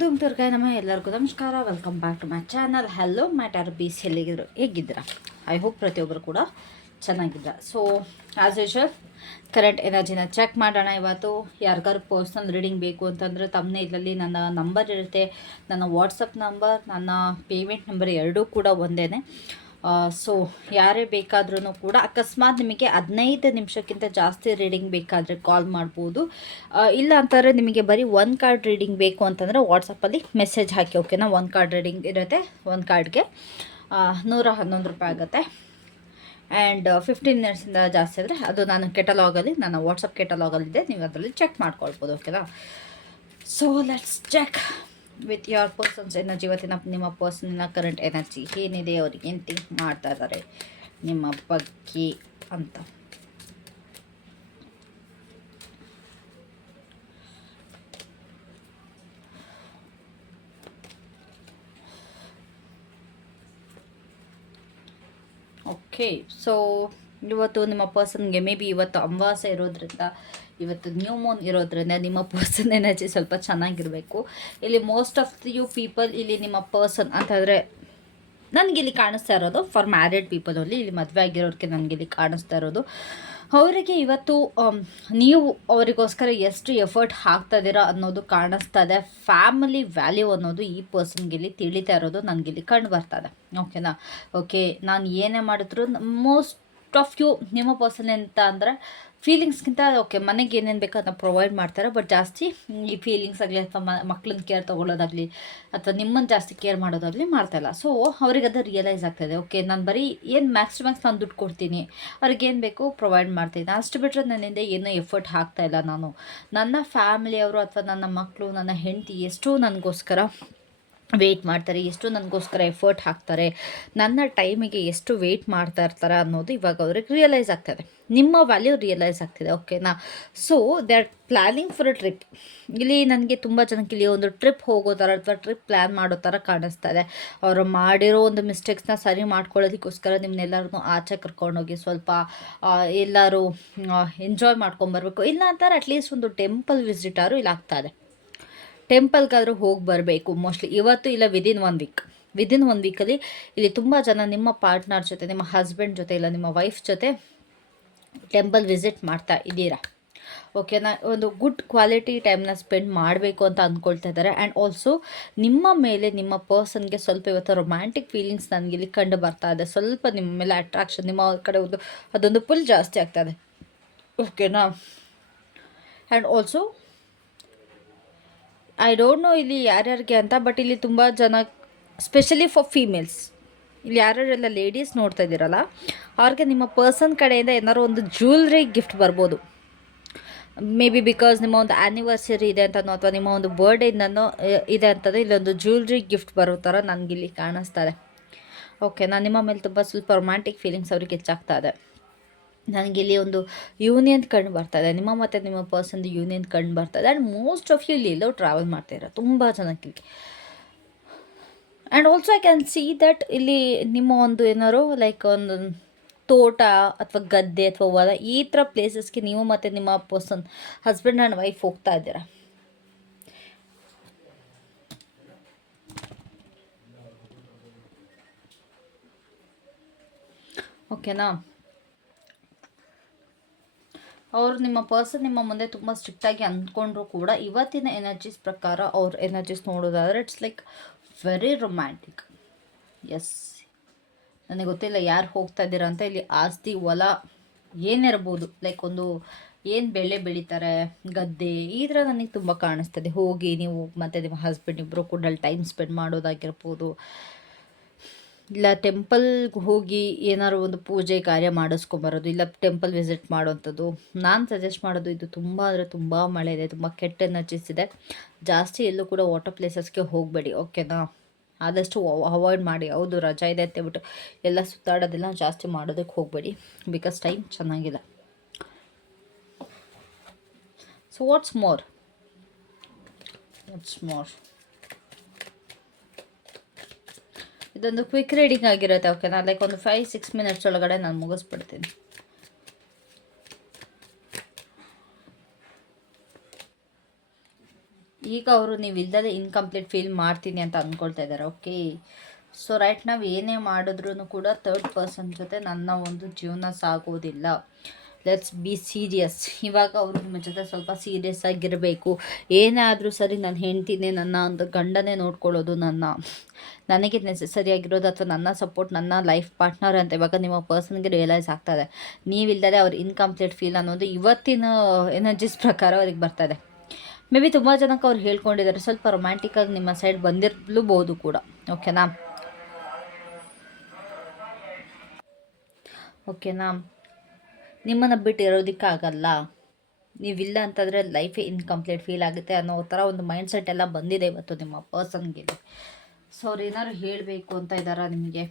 ಧೂಮ್ ತುರ್ಗಾಯ ನಮ್ಮ ಎಲ್ಲರಿಗೂ ನಮಸ್ಕಾರ. Welcome back to my channel. Hello my turbies, ಹೇಗಿದ್ದೀರಾ? ಐ ಹೋಪ್ ಪ್ರತಿಯೊಬ್ಬರು ಕೂಡ ಚೆನ್ನಾಗಿದ್ದ. ಸೊ ಆ್ಯಸ್ ಯೂಶುವಲ್ ಕರೆಂಟ್ ಎನರ್ಜಿನ ಚೆಕ್ ಮಾಡೋಣ. ಇವತ್ತು ಯಾರಿಗಾರು ಪರ್ಸ್ನಲ್ ರೀಡಿಂಗ್ ಬೇಕು ಅಂತಂದರೆ ತಮ್ಮನೇ ಇದರಲ್ಲಿ ನನ್ನ ನಂಬರ್ ಇರುತ್ತೆ. ನನ್ನ ವಾಟ್ಸಪ್ ನಂಬರ್, ನನ್ನ ಪೇಮೆಂಟ್ ನಂಬರ್ ಎರಡೂ ಕೂಡ ಒಂದೇ. ಸೊ ಯಾರೇ ಬೇಕಾದ್ರೂ ಕೂಡ ಅಕಸ್ಮಾತ್ ನಿಮಗೆ 15 ನಿಮಿಷಕ್ಕಿಂತ ಜಾಸ್ತಿ ರೀಡಿಂಗ್ ಬೇಕಾದರೆ ಕಾಲ್ ಮಾಡ್ಬೋದು. ಇಲ್ಲ ಅಂತಾರೆ ನಿಮಗೆ ಬರೀ ಒಂದು ಕಾರ್ಡ್ ರೀಡಿಂಗ್ ಬೇಕು ಅಂತಂದರೆ ವಾಟ್ಸಪ್ಪಲ್ಲಿ ಮೆಸೇಜ್ ಹಾಕಿ, ಓಕೆನಾ. ಒಂದು ಕಾರ್ಡ್ ರೀಡಿಂಗ್ ಇರುತ್ತೆ. ಒಂದು ಕಾರ್ಡ್ಗೆ 111 ರೂಪಾಯಿ ಆಗುತ್ತೆ. ಆ್ಯಂಡ್ 15 ಮಿನಿಟ್ಸಿಂದ ಜಾಸ್ತಿ ಆದರೆ ಅದು ನಾನು ಕೆಟಲಾಗಲ್ಲಿ, ನನ್ನ ವಾಟ್ಸಪ್ ಕೆಟಲಾಗಲ್ಲಿದೆ, ನೀವು ಅದರಲ್ಲಿ ಚೆಕ್ ಮಾಡ್ಕೊಳ್ಬೋದು, ಓಕೆನಾ. So let's check with your persons energy. ಇವತ್ತಿನ ನಿಮ್ಮ ಪರ್ಸನ್ನ ಕರೆಂಟ್ ಎನರ್ಜಿ ಏನಿದೆ, ಅವ್ರಿಗೆ ಏನು ಥಿಂಕ್ ಮಾಡ್ತಾ ಇದ್ದಾರೆ ನಿಮ್ಮ ಬಗ್ಗೆ ಅಂತ. ಓಕೆ, ಸೊ ಇವತ್ತು ನಿಮ್ಮ ಪರ್ಸನ್ಗೆ ಮೇ ಬಿ ಇವತ್ತು ಅಮಾವಾಸ್ಯೆ ಇರೋದ್ರಿಂದ, ಇವತ್ತು ನ್ಯೂ ಮೂನ್ ಇರೋದ್ರಿಂದ ನಿಮ್ಮ ಪರ್ಸನ್ ಎನರ್ಜಿ ಸ್ವಲ್ಪ ಚೆನ್ನಾಗಿರಬೇಕು. ಇಲ್ಲಿ ಮೋಸ್ಟ್ ಆಫ್ ಯು ಪೀಪಲ್, ಇಲ್ಲಿ ನಿಮ್ಮ ಪರ್ಸನ್ ಅಂತಂದರೆ ನನಗಿಲ್ಲಿ ಕಾಣಿಸ್ತಾ ಇರೋದು ಫಾರ್ ಮ್ಯಾರಿಡ್ ಪೀಪಲ್ ಓನ್ಲಿ. ಇಲ್ಲಿ ಮದುವೆ ಆಗಿರೋರಿಗೆ ನನಗಿಲ್ಲಿ ಕಾಣಿಸ್ತಾ ಇರೋದು, ಅವರಿಗೆ ಇವತ್ತು ನೀವು ಅವರಿಗೋಸ್ಕರ ಎಷ್ಟು ಎಫರ್ಟ್ ಹಾಕ್ತಾ ಇದ್ದೀರಾ ಅನ್ನೋದು ಕಾಣಿಸ್ತಾ ಇದೆ. ಫ್ಯಾಮಿಲಿ ವ್ಯಾಲ್ಯೂ ಅನ್ನೋದು ಈ ಪರ್ಸನ್ಗೆ ಇಲ್ಲಿ ತಿಳಿತಾ ಇರೋದು ನನಗಿಲ್ಲಿ ಕಂಡು ಬರ್ತದೆ, ಓಕೆನಾ. ಓಕೆ, ನಾನು ಏನೇ ಮಾಡಿದ್ರು ಮೋಸ್ಟ್ ಆಫ್ ಯು ನಿಮ್ಮ ಪರ್ಸನ್ ಅಂತ ಅಂದರೆ ಫೀಲಿಂಗ್ಸ್ಗಿಂತ ಓಕೆ ಮನೆಗೆ ಏನೇನು ಬೇಕೋ ಅದನ್ನ ಪ್ರೊವೈಡ್ ಮಾಡ್ತಾರೆ. ಬಟ್ ಜಾಸ್ತಿ ಈ ಫೀಲಿಂಗ್ಸ್ ಆಗಲಿ ಅಥವಾ ಮಕ್ಳನ್ನ ಕೇರ್ ತೊಗೊಳ್ಳೋದಾಗಲಿ ಅಥವಾ ನಿಮ್ಮನ್ನು ಜಾಸ್ತಿ ಕೇರ್ ಮಾಡೋದಾಗಲಿ ಮಾಡ್ತಾಯಿಲ್ಲ. ಸೊ ಅವ್ರಿಗೆ ಅದು ರಿಯಲೈಸ್ ಆಗ್ತಾಯಿದೆ, ಓಕೆ ನಾನು ಬರೀ ಏನು ಮ್ಯಾಕ್ಸ್ ಟು ಮ್ಯಾಕ್ಸ್ ನಾನು ದುಡ್ಡು ಕೊಡ್ತೀನಿ, ಅವ್ರಿಗೇನು ಬೇಕು ಪ್ರೊವೈಡ್ ಮಾಡ್ತೀನಿ, ಅಷ್ಟು ಬಿಟ್ಟರೆ ನನ್ನಿಂದ ಏನೂ ಎಫರ್ಟ್ ಹಾಕ್ತಾಯಿಲ್ಲ. ನಾನು ನನ್ನ ಫ್ಯಾಮಿಲಿಯವರು ಅಥವಾ ನನ್ನ ಮಕ್ಕಳು, ನನ್ನ ಹೆಂಡತಿ ಎಷ್ಟು ನನಗೋಸ್ಕರ ವೆಯ್ಟ್ ಮಾಡ್ತಾರೆ, ಎಷ್ಟು ನನಗೋಸ್ಕರ ಎಫರ್ಟ್ ಹಾಕ್ತಾರೆ, ನನ್ನ ಟೈಮಿಗೆ ಎಷ್ಟು ವೆಯ್ಟ್ ಮಾಡ್ತಾ ಇರ್ತಾರೆ ಅನ್ನೋದು ಇವಾಗ ಅವ್ರಿಗೆ ರಿಯಲೈಸ್ ಆಗ್ತದೆ. ನಿಮ್ಮ ವ್ಯಾಲ್ಯೂ ರಿಯಲೈಸ್ ಆಗ್ತಿದೆ, ಓಕೆನಾ. So they are planning for a trip. ಇಲ್ಲಿ ನನಗೆ ತುಂಬ ಜನಕ್ಕೆ ಇಲ್ಲಿ ಒಂದು ಟ್ರಿಪ್ ಹೋಗೋ ಥರ ಅಥವಾ ಟ್ರಿಪ್ ಪ್ಲ್ಯಾನ್ ಮಾಡೋ ಥರ ಕಾಣಿಸ್ತಾ ಇದೆ. ಅವರು ಮಾಡಿರೋ ಒಂದು ಮಿಸ್ಟೇಕ್ಸ್ನ ಸರಿ ಮಾಡ್ಕೊಳ್ಳೋದಕ್ಕೋಸ್ಕರ ನಿಮ್ಮನ್ನೆಲ್ಲರನ್ನೂ ಆಚೆ ಕರ್ಕೊಂಡೋಗಿ ಸ್ವಲ್ಪ ಎಲ್ಲರೂ ಎಂಜಾಯ್ ಮಾಡ್ಕೊಂಬರ್ಬೇಕು. ಇಲ್ಲ ಅಂತಾರೆ ಅಟ್ಲೀಸ್ಟ್ ಒಂದು ಟೆಂಪಲ್ ವಿಸಿಟಾರು ಇಲ್ಲಿ ಆಗ್ತಾಯಿದೆ. ಟೆಂಪಲ್ಗಾದರೂ ಹೋಗಿ ಬರಬೇಕು ಮೋಸ್ಟ್ಲಿ ಇವತ್ತು, ಇಲ್ಲ ವಿದಿನ್ 1 ವೀಕ್. ವಿದಿನ್ 1 ವೀಕಲ್ಲಿ ಇಲ್ಲಿ ತುಂಬ ಜನ ನಿಮ್ಮ ಪಾರ್ಟ್ನರ್ ಜೊತೆ, ನಿಮ್ಮ ಹಸ್ಬೆಂಡ್ ಜೊತೆ, ಇಲ್ಲ ನಿಮ್ಮ ವೈಫ್ ಜೊತೆ ಟೆಂಪಲ್ ವಿಸಿಟ್ ಮಾಡ್ತಾ ಇದ್ದೀರಾ, ಓಕೆನಾ. ಒಂದು ಗುಡ್ ಕ್ವಾಲಿಟಿ ಟೈಮ್ನ ಸ್ಪೆಂಡ್ ಮಾಡಬೇಕು ಅಂತ ಅಂದ್ಕೊಳ್ತಾ ಇದ್ದಾರೆ. ಆ್ಯಂಡ್ ಆಲ್ಸೋ ನಿಮ್ಮ ಮೇಲೆ ನಿಮ್ಮ ಪರ್ಸನ್ಗೆ ಸ್ವಲ್ಪ ಇವತ್ತು ರೊಮ್ಯಾಂಟಿಕ್ ಫೀಲಿಂಗ್ಸ್ ನನಗಿಲ್ಲಿ ಕಂಡು ಬರ್ತಾ ಇದೆ. ಸ್ವಲ್ಪ ನಿಮ್ಮ ಮೇಲೆ ಅಟ್ರಾಕ್ಷನ್ ನಿಮ್ಮ ಕಡೆ ಅದೊಂದು ಫುಲ್ ಜಾಸ್ತಿ ಆಗ್ತಾಯಿದೆ, ಓಕೆನಾ. And also I don't know ಇಲ್ಲಿ ಯಾರ್ಯಾರಿಗೆ ಅಂತ, ಬಟ್ ಇಲ್ಲಿ ತುಂಬ ಜನ ಸ್ಪೆಷಲಿ ಫಾರ್ ಫೀಮೇಲ್ಸ್, ಇಲ್ಲಿ ಯಾರ್ಯಾರೆಲ್ಲ ಲೇಡೀಸ್ ನೋಡ್ತಾ ಇದ್ದೀರಲ್ಲ ಅವ್ರಿಗೆ ನಿಮ್ಮ ಪರ್ಸನ್ ಕಡೆಯಿಂದ ಏನಾದ್ರು ಒಂದು ಜ್ಯುವೆಲ್ರಿ ಗಿಫ್ಟ್ ಬರ್ಬೋದು. ಮೇ ಬಿ ಬಿಕಾಸ್ ನಿಮ್ಮ ಒಂದು ಆ್ಯನಿವರ್ಸರಿ ಇದೆ ಅಂತನೋ ಅಥವಾ ನಿಮ್ಮ ಒಂದು ಬರ್ಡೇಯಿಂದನೋ ಇದೆ ಅಂತಂದರೆ ಇಲ್ಲೊಂದು ಜ್ಯುವೆಲ್ರಿ ಗಿಫ್ಟ್ ಬರೋ ಥರ ನನಗಿಲ್ಲಿ ಕಾಣಿಸ್ತಾ ಇದೆ, ಓಕೆ. ನಾನು ನಿಮ್ಮ ಮೇಲೆ ತುಂಬ ಸ್ವಲ್ಪ ರೊಮ್ಯಾಂಟಿಕ್ ಫೀಲಿಂಗ್ಸ್ ಅವ್ರಿಗೆ ಹೆಚ್ಚಾಗ್ತಾ ಇದೆ. ನನಗಿಲ್ಲಿ ಒಂದು ಯೂನಿಯನ್ ಕಂಡು ಬರ್ತಾಯಿದೆ, ನಿಮ್ಮ ಮತ್ತು ನಿಮ್ಮ ಪರ್ಸನ್ದು ಯೂನಿಯನ್ ಕಂಡು ಬರ್ತಾಯಿದೆ. ಆ್ಯಂಡ್ ಮೋಸ್ಟ್ ಆಫ್ ಯು ಇಲ್ಲಿ ಎಲ್ಲೋ ಟ್ರಾವೆಲ್ ಮಾಡ್ತಾಯಿರೋ ತುಂಬ ಜನಕ್ಕೆ. And also I can see that ಇಲ್ಲಿ ನಿಮ್ಮ ಒಂದು ಏನಾದ್ರು ಲೈಕ್ ಒಂದು ತೋಟ ಅಥವಾ ಗದ್ದೆ ಅಥವಾ ಹೊಲ ಈ ಥರ ಪ್ಲೇಸಸ್ಗೆ ನೀವು ಮತ್ತು ನಿಮ್ಮ ಪರ್ಸನ್ ಹಸ್ಬೆಂಡ್ ಆ್ಯಂಡ್ ವೈಫ್ ಹೋಗ್ತಾ ಇದ್ದೀರಾ, ಓಕೆನಾ. ಅವರು ನಿಮ್ಮ ಪರ್ಸನ್ ನಿಮ್ಮ ಮುಂದೆ ತುಂಬ ಸ್ಟ್ರಿಕ್ಟಾಗಿ ಅಂದ್ಕೊಂಡ್ರು ಕೂಡ ಇವತ್ತಿನ ಎನರ್ಜೀಸ್ ಪ್ರಕಾರ ಅವ್ರ ಎನರ್ಜೀಸ್ ನೋಡೋದಾದರೆ it's like very romantic. Yes, ನನಗೆ ಗೊತ್ತಿಲ್ಲ ಯಾರು ಹೋಗ್ತಾ ಇದ್ದೀರಾ ಅಂತ. ಇಲ್ಲಿ ಆಸ್ತಿ ಹೊಲ ಏನಿರ್ಬೋದು, ಲೈಕ್ ಒಂದು ಏನು ಬೆಳೆ ಬೆಳೀತಾರೆ, ಗದ್ದೆ, ಈ ಥರ ನನಗೆ ತುಂಬ ಕಾಣಿಸ್ತದೆ. ಹೋಗಿ ನೀವು ಮತ್ತು ನಿಮ್ಮ ಹಸ್ಬೆಂಡ್ ಇಬ್ಬರು ಕೂಡ ಅಲ್ಲಿ ಟೈಮ್ ಸ್ಪೆಂಡ್ ಮಾಡೋದಾಗಿರ್ಬೋದು, ಇಲ್ಲ ಟೆಂಪಲ್ಗೆ ಹೋಗಿ ಏನಾದ್ರು ಒಂದು ಪೂಜೆ ಕಾರ್ಯ ಮಾಡಿಸ್ಕೊಂಬರೋದು, ಇಲ್ಲ ಟೆಂಪಲ್ ವಿಸಿಟ್ ಮಾಡೋವಂಥದ್ದು. ನಾನು ಸಜೆಸ್ಟ್ ಮಾಡೋದು ಇದು ತುಂಬ ಅಂದರೆ ತುಂಬ ಮಳೆ ಇದೆ, ತುಂಬ ಕೆಟ್ಟ ಎನರ್ಜೀಸ್ ಇದೆ. ಜಾಸ್ತಿ ಎಲ್ಲೂ ಕೂಡ ವಾಟರ್ ಪ್ಲೇಸಸ್ಗೆ ಹೋಗಬೇಡಿ, ಓಕೆನಾ. ಆದಷ್ಟು ಅವಾಯ್ಡ್ ಮಾಡಿ. ಹೌದು ರಜಾ ಇದೆ ಅಂತೇಳ್ಬಿಟ್ಟು ಎಲ್ಲ ಸುತ್ತಾಡೋದೆಲ್ಲ ಜಾಸ್ತಿ ಮಾಡೋದಕ್ಕೆ ಹೋಗಬೇಡಿ, ಬಿಕಾಸ್ ಟೈಮ್ ಚೆನ್ನಾಗಿಲ್ಲ. ಸೊ ವಾಟ್ಸ್ ಮೋರ್ ಇದೊಂದು ಕ್ವಿಕ್ ರೀಡಿಂಗ್ ಆಗಿರುತ್ತೆ, ಓಕೆನಾ. ಲೈಕ್ ಒಂದು 5-6 ಮಿನಿಟ್ಸ್ ಒಳಗಡೆ ನಾನು ಮುಗಿಸ್ಬಿಡ್ತೀನಿ. ಈಗ ಅವರು ನೀವು ಇಲ್ದಲೇ ಇನ್ಕಂಪ್ಲೀಟ್ ಫೀಲ್ ಮಾಡ್ತೀನಿ ಅಂತ ಅಂದ್ಕೊಳ್ತಾ ಇದ್ದಾರೆ. ಓಕೆ, ಸೊ ರೈಟ್ ನಾವು ಏನೇ ಮಾಡಿದ್ರೂ ಕೂಡ ಥರ್ಡ್ ಪರ್ಸನ್ ಜೊತೆ ನನ್ನ ಒಂದು ಜೀವನ ಸಾಗೋದಿಲ್ಲ. Let's be serious. ಇವಾಗ ಅವರು ನಿಮ್ಮ ಜೊತೆ ಸ್ವಲ್ಪ ಸೀರಿಯಸ್ ಆಗಿರಬೇಕು. ಏನೇ ಆದರೂ ಸರಿ ನನ್ನ ಹೆಂಡ್ತಿನೇ, ನನ್ನ ಒಂದು ಗಂಡನೇ ನೋಡ್ಕೊಳ್ಳೋದು, ನನಗೆ ನೆಸೆಸರಿ ಆಗಿರೋದು ಅಥವಾ ನನ್ನ ಸಪೋರ್ಟ್ ನನ್ನ ಲೈಫ್ ಪಾರ್ಟ್ನರ್ ಅಂತ ಇವಾಗ ನಿಮ್ಮ ಪರ್ಸನ್ಗೆ ರಿಯಲೈಸ್ ಆಗ್ತದೆ. ನೀವಿಲ್ಲದೆ ಅವ್ರು ಇನ್ಕಂಪ್ಲೀಟ್ ಫೀಲ್ ಅನ್ನೋದು ಇವತ್ತಿನ ಎನರ್ಜೀಸ್ ಪ್ರಕಾರ ಅವ್ರಿಗೆ ಬರ್ತದೆ. ಮೇ ಬಿ ತುಂಬ ಜನಕ್ಕೆ ಅವ್ರು ಹೇಳ್ಕೊಂಡಿದ್ದಾರೆ, ಸ್ವಲ್ಪ ರೊಮ್ಯಾಂಟಿಕ್ಕಾಗಿ ನಿಮ್ಮ ಸೈಡ್ ಬಂದಿರಲೂಬಹುದು ಕೂಡ. ಓಕೆನಾ, ನಿಮ್ಮನ್ನು ಬಿಟ್ಟು ಇರೋದಕ್ಕಾಗಲ್ಲ, ನೀವಿಲ್ಲ ಅಂತಂದರೆ ಲೈಫೇ ಇನ್ಕಂಪ್ಲೀಟ್ ಫೀಲ್ ಆಗುತ್ತೆ ಅನ್ನೋ ಥರ ಒಂದು ಮೈಂಡ್ ಸೆಟ್ ಎಲ್ಲ ಬಂದಿದೆ ಇವತ್ತು ನಿಮ್ಮ ಪರ್ಸನ್ಗೆ. ಸೊ ಅವ್ರು ಏನಾದ್ರು ಹೇಳಬೇಕು ಅಂತ ಇದ್ದಾರಾ ನಿಮಗೆ?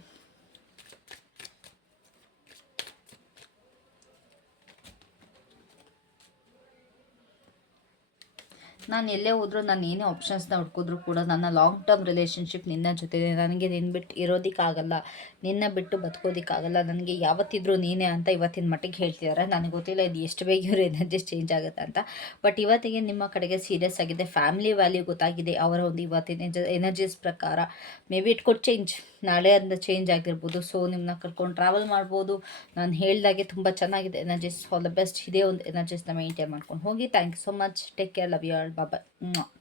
ನಾನು ಎಲ್ಲೇ ಹೋದರೂ, ನಾನು ಏನೇ ಆಪ್ಷನ್ಸ್ನ ಹುಡ್ಕಿದ್ರು ಕೂಡ ನನ್ನ ಲಾಂಗ್ ಟರ್ಮ್ ರಿಲೇಷನ್ಶಿಪ್ ನಿನ್ನ ಜೊತೆ, ನನಗೆ ನಿನ್ನ ಬಿಟ್ಟು ಇರೋದಕ್ಕಾಗಲ್ಲ, ನಿನ್ನ ಬಿಟ್ಟು ಬದುಕೋದಕ್ಕಾಗಲ್ಲ, ನನಗೆ ಯಾವತ್ತಿದ್ರೂ ನೀನೇ ಅಂತ ಇವತ್ತಿನ ಮಟ್ಟಿಗೆ ಹೇಳ್ತಿದ್ದಾರೆ. ನನಗೆ ಗೊತ್ತಿಲ್ಲ ಇದು ಎಷ್ಟು ಬೇಗ ಇವ್ರ ಎನರ್ಜೀಸ್ ಚೇಂಜ್ ಆಗುತ್ತೆ ಅಂತ. ಬಟ್ ಇವತ್ತಿಗೆ ನಿಮ್ಮ ಕಡೆಗೆ ಸೀರಿಯಸ್ ಆಗಿದೆ, ಫ್ಯಾಮಿಲಿ ವ್ಯಾಲ್ಯೂ ಗೊತ್ತಾಗಿದೆ ಅವರ ಒಂದು ಇವತ್ತಿನ ಎನರ್ಜೀಸ್ ಪ್ರಕಾರ. May be it could change, ನಾಳೆ ಅಂತ ಚೇಂಜ್ ಆಗಿರ್ಬೋದು. ಸೊ ನಿಮ್ಮನ್ನ ಕರ್ಕೊಂಡು ಟ್ರಾವೆಲ್ ಮಾಡ್ಬೋದು. ನಾನು ಹೇಳ್ದಾಗೆ ತುಂಬ ಚೆನ್ನಾಗಿದೆ ಎನರ್ಜೀಸ್. All the best. ಇದೇ ಒಂದು ಎನರ್ಜೀಸ್ನ ಮೇಂಟೈನ್ ಮಾಡ್ಕೊಂಡು ಹೋಗಿ. Thank you so much. Take care. Love you all. Bye.